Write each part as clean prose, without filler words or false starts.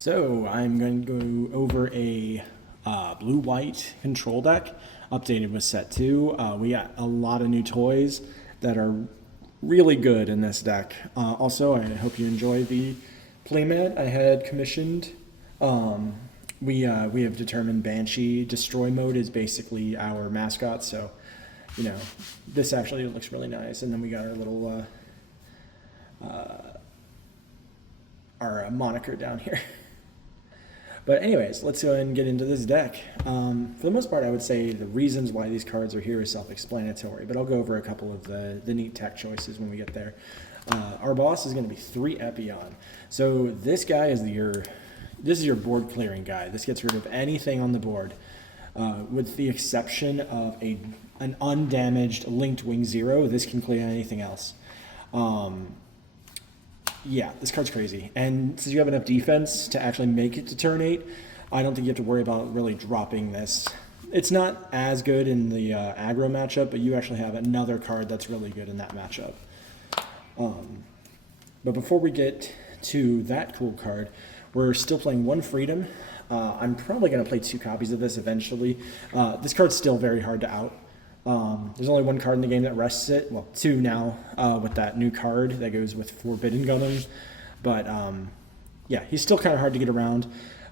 So I'm going to go over a blue-white control deck updated with set 2. We got a lot of new toys that are really good in this deck. Also, I hope you enjoy the playmat I had commissioned. We have determined Banshee Destroy mode is basically our mascot, so you know this actually looks really nice. And then we got our little our moniker down here. But anyways, let's go ahead and get into this deck. For the most part, I would say the reasons why these cards are here is self-explanatory, but I'll go over a couple of the neat tech choices when we get there. Our boss is going to be 3 Epyon. So this guy is this is your board clearing guy. This gets rid of anything on the board, with the exception of an undamaged linked wing 0. This can clear anything else. Yeah, this card's crazy. And since you have enough defense to actually make it to turn 8, I don't think you have to worry about really dropping this. It's not as good in the aggro matchup, but you actually have another card that's really good in that matchup. But before we get to that cool card, we're still playing 1 Freedom. I'm probably going to play 2 copies of this eventually. This card's still very hard to out. There's only 1 card in the game that rests it. Well, 2 now with that new card that goes with Forbidden Gunham. But yeah, he's still kind of hard to get around.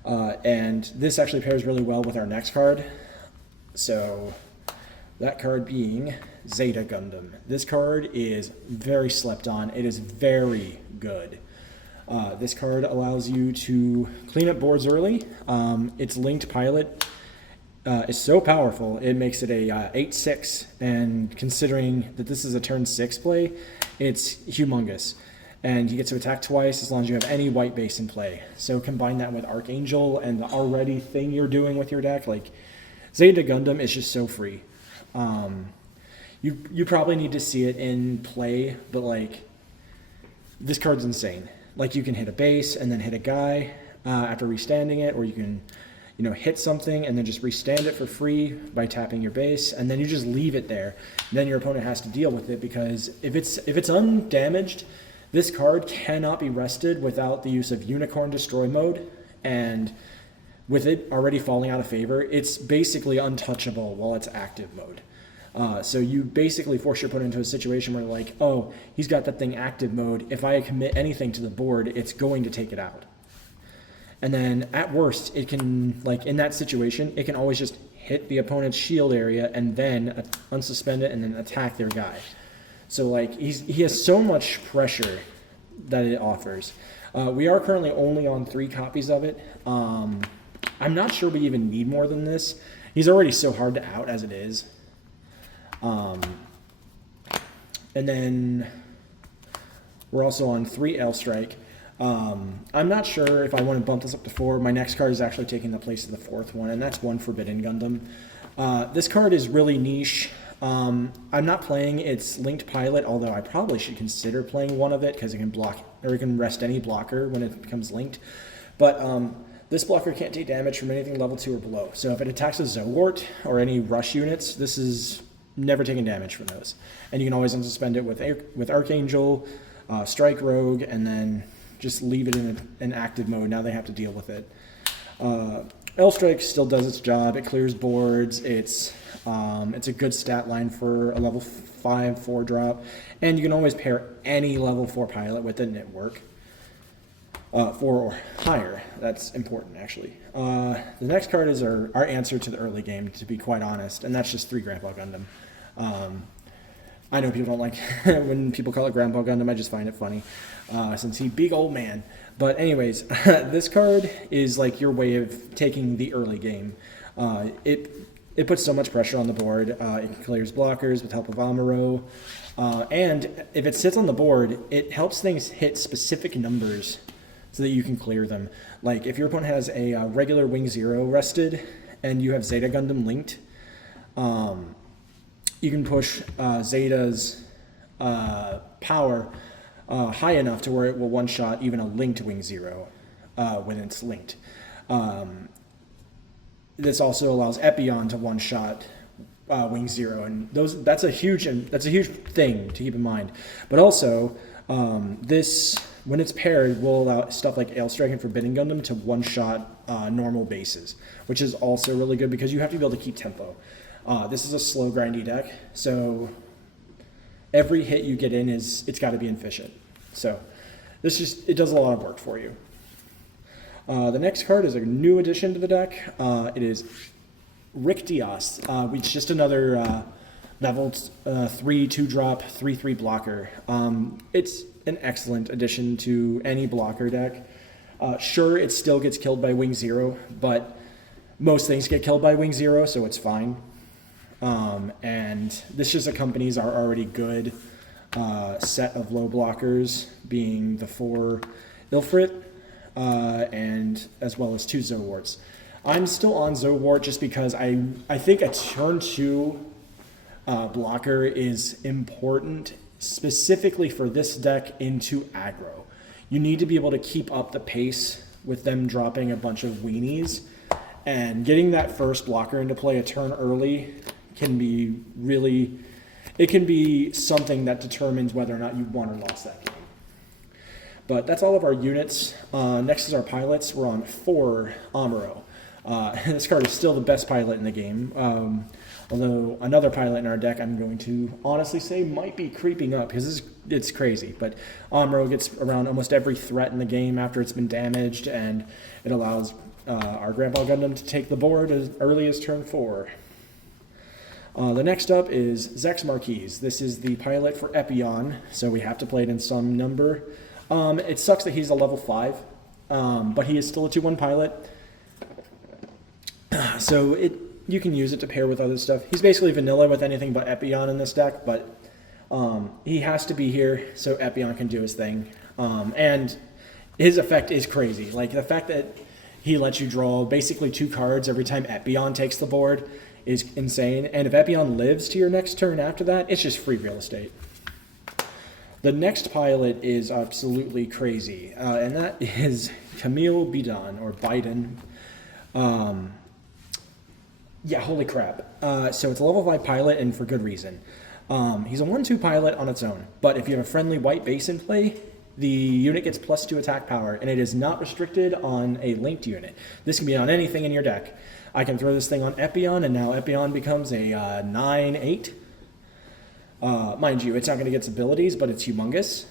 And this actually pairs really well with our next card. So that card being Zeta Gundam. This card is very slept on. It is very good. This card allows you to clean up boards early. Its linked pilot is so powerful, it makes it a 8/6, and considering that this is a turn 6 play, it's humongous. And you get to attack twice as long as you have any white base in play. So combine that with Archangel and the already thing you're doing with your deck, like Zeta Gundam is just so free. You probably need to see it in play, but like this card's insane. Like you can hit a base and then hit a guy after restanding it, or you can hit something and then just restand it for free by tapping your base, and then you just leave it there. Then your opponent has to deal with it, because if it's undamaged, this card cannot be rested without the use of Unicorn Destroy mode, and with it already falling out of favor, it's basically untouchable while it's active mode. So you basically force your opponent into a situation where like, oh, he's got that thing active mode. If I commit anything to the board, it's going to take it out. And then at worst, it can, like in that situation, it can always just hit the opponent's shield area and then unsuspend it and then attack their guy. So like he has so much pressure that it offers. We are currently only on 3 copies of it. I'm not sure we even need more than this. He's already so hard to out as it is. And then we're also on 3 L Strike. I'm not sure if I want to bump this up to 4. My next card is actually taking the place of the 4th one, and that's 1 Forbidden Gundam. This card is really niche. I'm not playing its linked pilot, although I probably should consider playing one of it because it can block, or it can rest any blocker when it becomes linked. But this blocker can't take damage from anything level 2 or below. So if it attacks a Zogwart or any rush units, this is never taking damage from those. And you can always unsuspend it with Archangel, Strike Rogue, and then just leave it in an active mode. Now they have to deal with it. L-Strike still does its job. It clears boards. It's a good stat line for a level 5 4-drop. And you can always pair any level 4 pilot with it and it work. 4 or higher. That's important, actually. The next card is our answer to the early game, to be quite honest, and that's just 3 Grandpa Gundam. I know people don't like when people call it Grandpa Gundam. I just find it funny, since he's big old man. But anyways, this card is like your way of taking the early game. It puts so much pressure on the board. It clears blockers with help of Amuro. And if it sits on the board, it helps things hit specific numbers so that you can clear them. Like if your opponent has a regular Wing 0 rested and you have Zeta Gundam linked, you can push Zeta's power high enough to where it will one-shot even a linked Wing 0 when it's linked. This also allows Epyon to one-shot Wing Zero, and that's a huge thing to keep in mind. But also, this when it's paired will allow stuff like Ailstrike and Forbidden Gundam to one-shot normal bases, which is also really good because you have to be able to keep tempo. This is a slow grindy deck, so every hit you get in it's got to be efficient. So it does a lot of work for you. The next card is a new addition to the deck. It is Rick Diaz, which is just another level 3 2-drop 3/3 blocker. It's an excellent addition to any blocker deck. Sure, it still gets killed by Wing Zero, but most things get killed by Wing Zero, so it's fine. And this just accompanies our already good set of low blockers, being the 4 Ilfrit, and as well as 2 Zowarts. I'm still on Zowart just because I think a turn 2 blocker is important, specifically for this deck into aggro. You need to be able to keep up the pace with them dropping a bunch of weenies, and getting that first blocker into play a turn early can be something that determines whether or not you won or lost that game. But that's all of our units. Next is our pilots. We're on 4 Amuro. This card is still the best pilot in the game, although another pilot in our deck I'm going to honestly say might be creeping up because it's crazy. But Amuro gets around almost every threat in the game after it's been damaged, and it allows our Grandpa Gundam to take the board as early as turn 4. The next up is Zex Marquise. This is the pilot for Epyon, so we have to play it in some number. It sucks that he's a level 5, but he is still a 2/1 pilot. So you can use it to pair with other stuff. He's basically vanilla with anything but Epyon in this deck, but he has to be here so Epyon can do his thing. And his effect is crazy. Like, the fact that he lets you draw basically 2 cards every time Epyon takes the board is insane. And if Epyon lives to your next turn after that, it's just free real estate. The next pilot is absolutely crazy, and that is Camille Bidon, or Biden. Yeah, holy crap. So it's a level 5 pilot, and for good reason. He's a 1/2 pilot on its own, but if you have a friendly white base in play, the unit gets +2 attack power, and it is not restricted on a linked unit. This can be on anything in your deck. I can throw this thing on Epyon, and now Epyon becomes a 9/8. Mind you, it's not going to get its abilities, but it's humongous.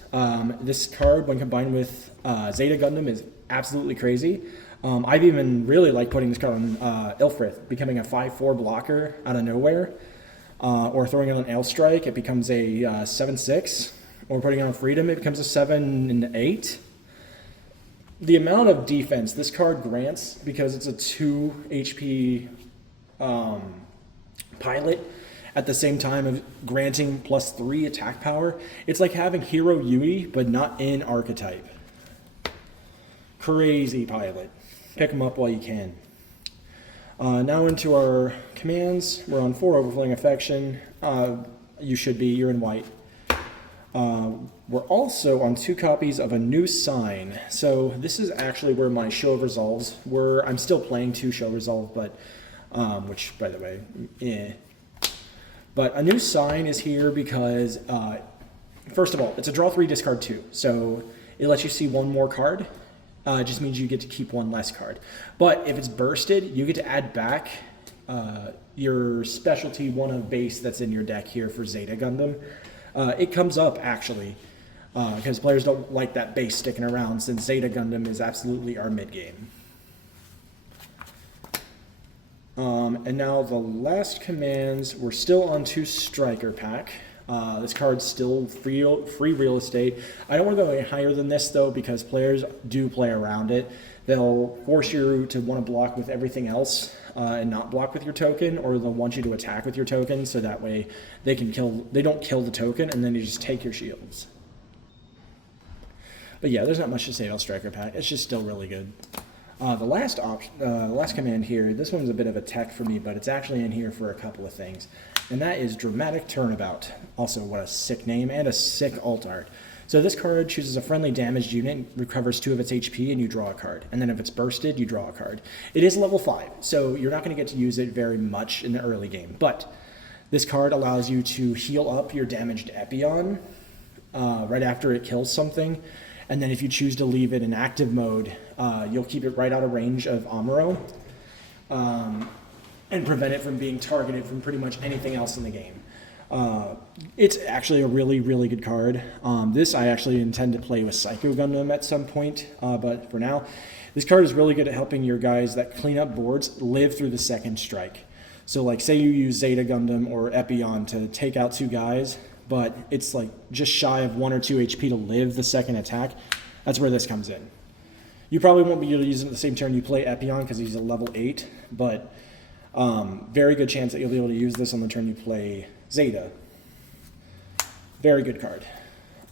This card, when combined with Zeta Gundam, is absolutely crazy. I've even really liked putting this card on Ilfrith, becoming a 5/4 blocker out of nowhere. Or throwing it on Ailstrike, it becomes a 7/6. Or putting it on Freedom, it becomes a 7/8. The amount of defense this card grants, because it's a 2 HP pilot, at the same time of granting +3 attack power, it's like having Hero Yui, but not in archetype. Crazy pilot. Pick them up while you can. Now into our commands. We're on 4 Overflowing Affection. You should be. You're in white. We're also on 2 copies of a new sign. So this is actually where my Show of Resolves were. I'm still playing 2 Show Resolve, but which, by the way, But a new sign is here because, first of all, it's a draw 3, discard 2. So it lets you see 1 more card. It just means you get to keep 1 less card. But if it's bursted, you get to add back your specialty 1 of base that's in your deck here for Zeta Gundam. It comes up, actually, because players don't like that base sticking around, since Zeta Gundam is absolutely our mid-game. And now the last commands, we're still on 2 Striker Pack. This card's still free real estate. I don't want to go any higher than this, though, because players do play around it. They'll force you to want to block with everything else and not block with your token, or they'll want you to attack with your token, so that way they don't kill the token, and then you just take your shields. But yeah, there's not much to say about Striker Pack. It's just still really good. The last command here, this one's a bit of a tech for me, but it's actually in here for a couple of things. And that is Dramatic Turnabout. Also, what a sick name, and a sick alt art. So this card chooses a friendly damaged unit, recovers 2 of its HP, and you draw a card. And then if it's bursted, you draw a card. It is level 5, so you're not going to get to use it very much in the early game. But This card allows you to heal up your damaged Epyon right after it kills something. And then if you choose to leave it in active mode, you'll keep it right out of range of Amuro and prevent it from being targeted from pretty much anything else in the game. It's actually a really, really good card. This I actually intend to play with Psycho Gundam at some point, but for now, this card is really good at helping your guys that clean up boards live through the second strike. So like say you use Zeta Gundam or Epyon to take out 2 guys, but it's like just shy of 1 or 2 HP to live the second attack. That's where this comes in. You probably won't be able to use it the same turn you play Epyon because he's a level 8, but very good chance that you'll be able to use this on the turn you play Zeta. Very good card.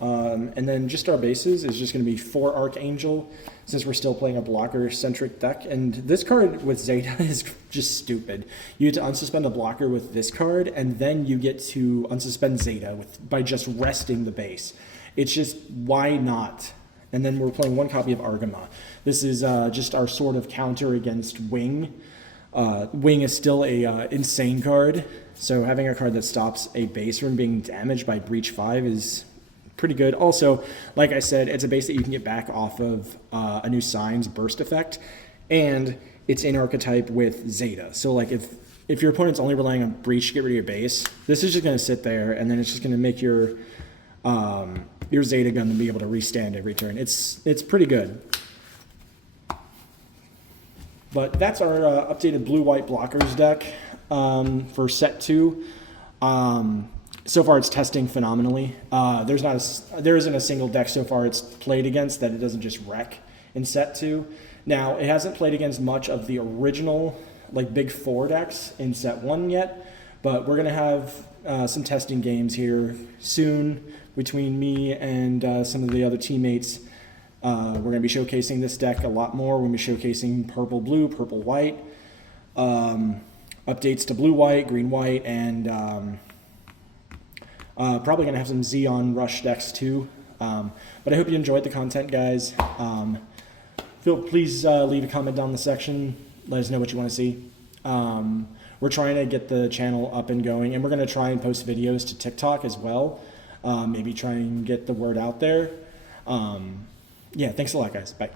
And then just our bases is just going to be 4 Archangel, since we're still playing a blocker-centric deck. And this card with Zeta is just stupid. You get to unsuspend a blocker with this card, and then you get to unsuspend Zeta by just resting the base. It's just, why not? And then we're playing 1 copy of Argama. This is just our sort of counter against Wing. Wing is still a insane card, so having a card that stops a base from being damaged by Breach 5 is pretty good. Also, like I said, it's a base that you can get back off of a new Signs burst effect, and it's in archetype with Zeta. So like if your opponent's only relying on Breach to get rid of your base, this is just going to sit there, and then it's just going to make your Zeta gun to be able to restand every turn. It's pretty good. But that's our updated blue-white blockers deck for set 2. So far, it's testing phenomenally. There isn't a single deck so far it's played against that it doesn't just wreck in set 2. Now, it hasn't played against much of the original like big 4 decks in set 1 yet, but we're going to have some testing games here soon between me and some of the other teammates. We're going to be showcasing this deck a lot more. We're going to be showcasing purple-blue, purple-white, updates to blue-white, green-white, and probably going to have some Xeon Rush decks too. But I hope you enjoyed the content, guys. Please leave a comment down in the section. Let us know what you want to see. We're trying to get the channel up and going, and we're going to try and post videos to TikTok as well. Maybe try and get the word out there. Yeah, thanks a lot, guys. Bye.